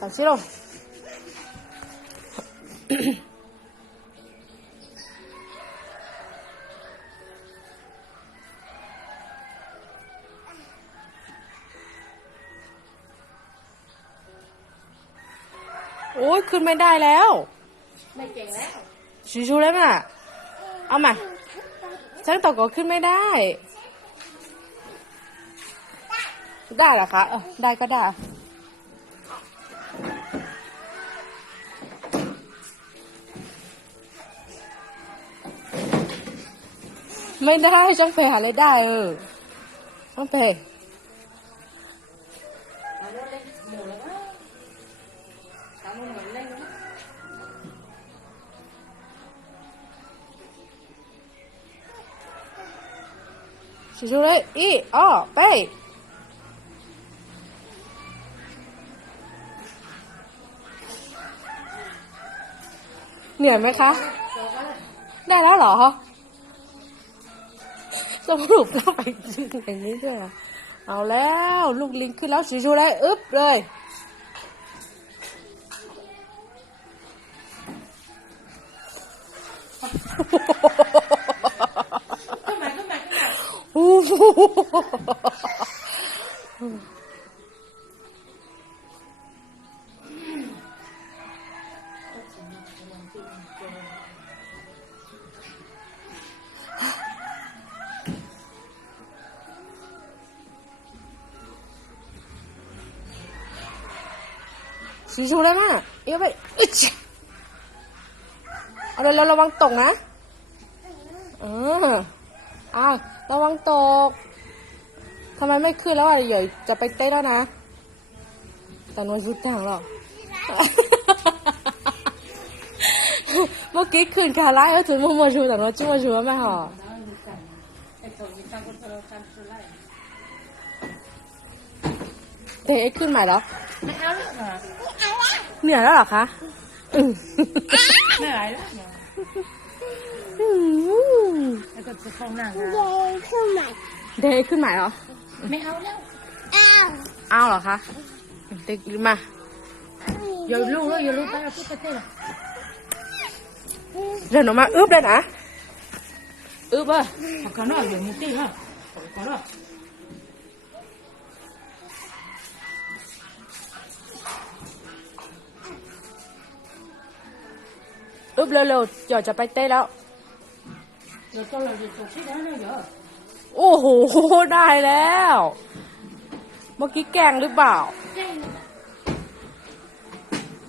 ตักชิลงโอ้ยขึ้นไม่ได้แล้ว ไม่เก่งแล้วชูชูแล้วน่ะ เอามาช่างตกก็ขึ้นไม่ได้ ได้เหรอคะเออได้ก็ได้ ไม่ได้ช่างเพหาอะไรได้เออช่างเพเอาเล่นหมูแล้วเหมือนเล่นนะชูชูเลยอีอ้อไปเหนื่อยไหมคะ ได้แล้วเหรอ สรุปแล้วไปจริงอย่างนี้ด้วยเหรอเอาแล้ว ลูกลิงขึ้นแล้วสีชูเลยอึ๊บเลยขึ้นมาขึ้นมาขึ้นมา สีชูเลยมากเอี้ยวไปอึ๊ดเอาเลยเราระวังตกนะเอออ้าวระวังตกทำไมไม่ขึ้นแล้วอะเดี๋ยวจะไปเต้นแล้วนะแต่นวชุดจังหรอกเมื่อกี้คืนคาร่าก็ถือมัวมัวชูแต่นวจุ้มชูไม่หรอไอ้ตัวมีตังคนเราทำสุดไล่เตะขึ้นใหม่แล้วไม่เอา เหนื่อยแล้วเหรอคะอืมไม่ไหวแล้วเนี่ยอืมไอ้ตัวจะฟ้องหน้ากันเตะขึ้นใหม่เหรอ ไม่เอาแล้วเอาเหรอคะเตะมาอย่าลูกเลยอย่าลูกไปเอาพูดไปเต้นเดินออกมาอึ๊บเลยนะอึ๊บอะขอกันหน่อยอย่ามุดตีฮะขอกันหน่อย อึ๊บเร็วๆเดี๋ยวจะไปเต้นแล้วเดี๋ยวตัวเราจะตกที่นั่นเลยเหรอโอ้โห ได้แล้ว เมื่อกี้แกล้งหรือเปล่าไ